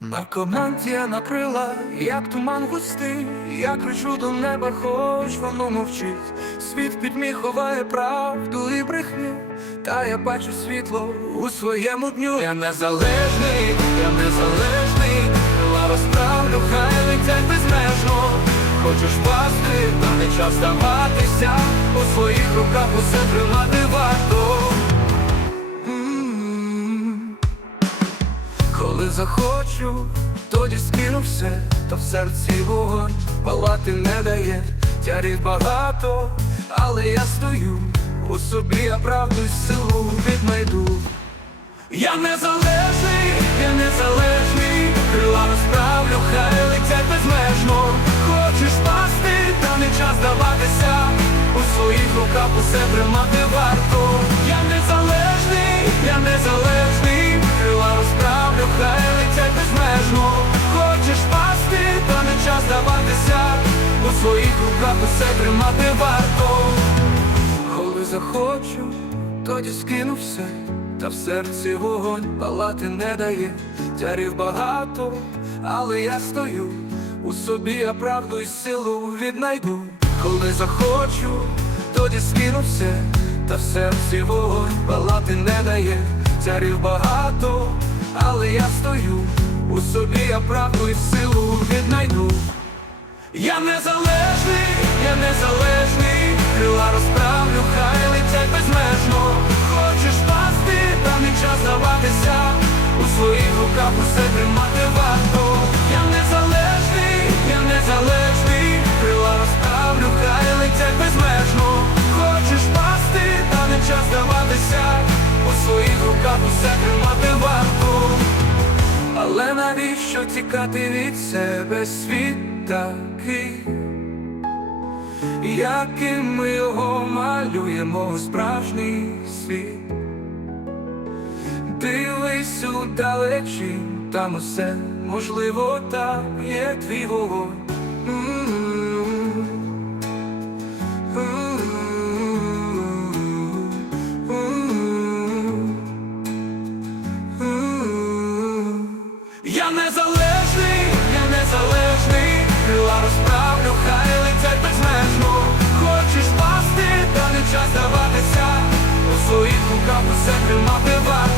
Наркомантія накрила, як туман густий, я кричу до неба, хоч воно мовчить. Світ під мій ховає правду і брехню, та я бачу світло у своєму дню. Я незалежний, я незалежний, крила розправлю, хай летять безмежно. Хочеш пасти, та не час здаватися, у своїх руках усе тримати варто. Захочу, тоді скину все, то в серці вогонь палати не дає, тярів багато, але я стою, у собі я правду й силу віднайду. Я незалежний, я незалежний, крила розправлю, хай летять безмежно. Хочеш пасти, та не час здаватися, у своїх руках усе тримати варто. Своїх руках усе тримати варто. Коли захочу, тоді скину все, та в серці вогонь палати не дає, тярів багато, але я стою, у собі я правду і силу віднайду. Коли захочу, тоді скину все, та в серці вогонь палати не дає, тярів багато, але я стою, у собі я правду і силу віднайду. Я незалежний, я незалежний, крила розправлю, хай летять безмежно. Хочеш пасти, та не час здаватися, у своїх руках усе тримати навіщо тікати від себе світ такий, яким ми його малюємо справжній світ? Дивись удалечі, там усе можливо, там є твій вогонь. Я незалежний, я незалежний, крила розправлю, хай летять безмежно. Хочеш пасти, та не час здаватися, у своїх руках усе тримати варто.